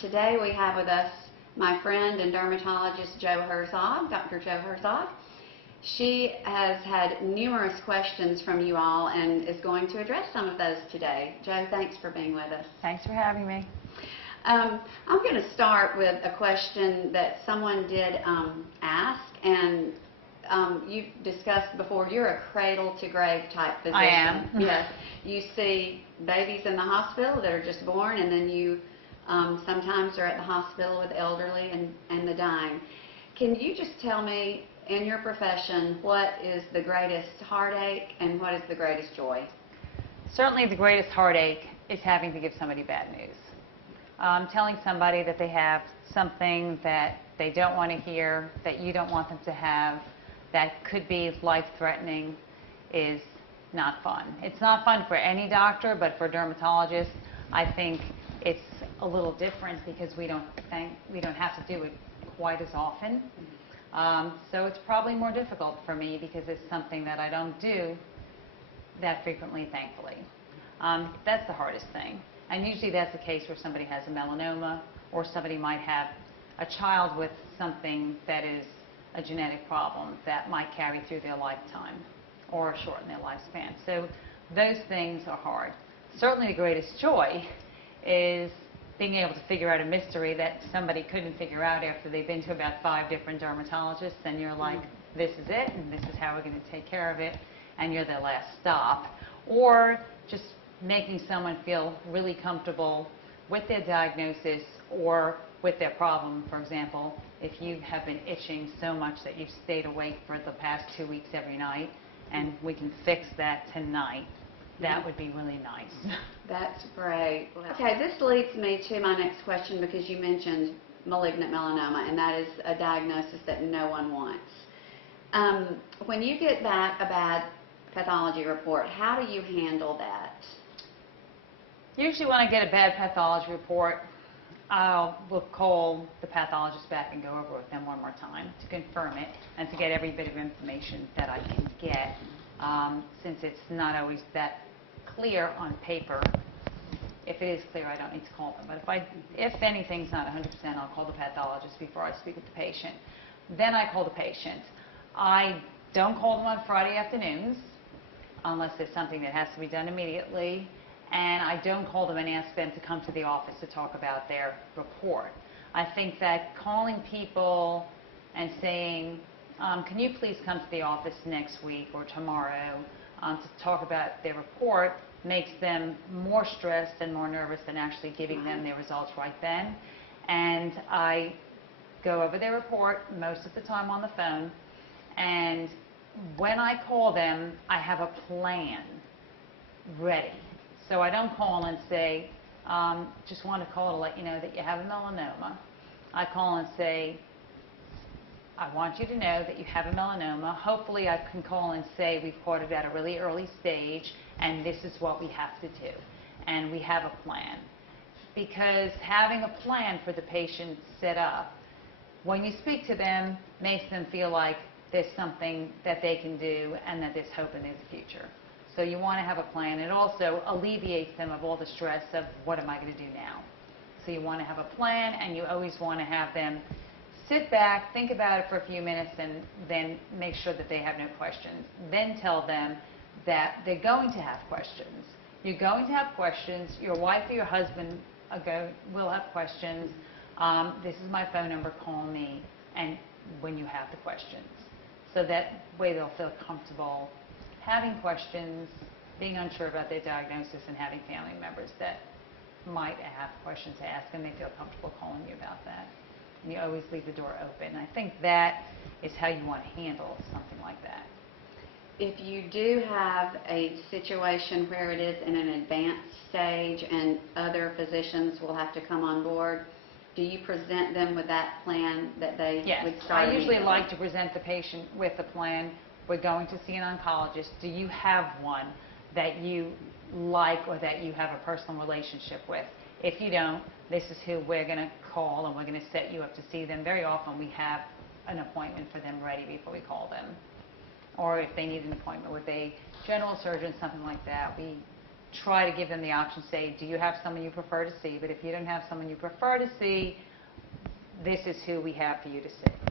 Today we have with us my friend and dermatologist Joe Herzog, Dr. Joe Herzog. She has had numerous questions from you all and is going to address some of those today. Joe, thanks for being with us. Thanks for having me. I'm going to start with a question that someone did ask, and you've discussed before. You're a cradle-to-grave type physician. I am. Yes. You see babies in the hospital that are just born, and then you sometimes are at the hospital with elderly and the dying. Can you just tell me, in your profession, what is the greatest heartache and what is the greatest joy? Certainly the greatest heartache is having to give somebody bad news. Telling somebody that they have something that they don't want to hear, that you don't want them to have, that could be life-threatening, is not fun. It's not fun for any doctor, but for dermatologists, I think it's a little different because we don't have to do it quite as often. So it's probably more difficult for me because it's something that I don't do that frequently, thankfully. That's the hardest thing. And usually that's the case where somebody has a melanoma or somebody might have a child with something that is a genetic problem that might carry through their lifetime or shorten their lifespan. So those things are hard. Certainly the greatest joy is being able to figure out a mystery that somebody couldn't figure out after they've been to about 5 different dermatologists, and you're like, this is it, and this is how we're going to take care of it, and you're their last stop. Or just making someone feel really comfortable with their diagnosis or with their problem. For example, if you have been itching so much that you've stayed awake for the past 2 weeks every night, and we can fix that tonight, that would be really nice. That's great. Okay, this leads me to my next question because you mentioned malignant melanoma, and that is a diagnosis that no one wants. When you get back a bad pathology report, how do you handle that? Usually when I get a bad pathology report, we'll call the pathologist back and go over with them one more time to confirm it and to get every bit of information that I can get, since it's not always that clear on paper. If it is clear, I don't need to call them. But if anything's not 100%, I'll call the pathologist before I speak with the patient. Then I call the patient. I don't call them on Friday afternoons unless there's something that has to be done immediately. And I don't call them and ask them to come to the office to talk about their report. I think that calling people and saying, can you please come to the office next week or tomorrow to talk about their report, makes them more stressed and more nervous than actually giving them their results right then. And I go over their report most of the time on the phone, and when I call them, I have a plan ready. So I don't call and say, just want to call to let you know that you have a melanoma. I call and say, I want you to know that you have a melanoma. Hopefully I can call and say we've caught it at a really early stage and this is what we have to do. And we have a plan. Because having a plan for the patient set up, when you speak to them, makes them feel like there's something that they can do and that there's hope in their future. So you want to have a plan. It also alleviates them of all the stress of what am I going to do now. So you want to have a plan, and you always want to have them sit back, think about it for a few minutes, and then make sure that they have no questions. Then tell them that they're going to have questions. You're going to have questions. Your wife or your husband will have questions. This is my phone number. Call me and when you have the questions. So that way they'll feel comfortable having questions, being unsure about their diagnosis, and having family members that might have questions to ask, and they feel comfortable calling you about that. And you always leave the door open. I think that is how you want to handle something like that. If you do have a situation where it is in an advanced stage and other physicians will have to come on board, do you present them with that plan that they would start? I usually like to present the patient with a plan. We're going to see an oncologist. Do you have one that you like or that you have a personal relationship with? If you don't, this is who we're going to call, and we're going to set you up to see them. Very often we have an appointment for them ready before we call them. Or if they need an appointment with a general surgeon, something like that, we try to give them the option, say, do you have someone you prefer to see? But if you don't have someone you prefer to see, this is who we have for you to see.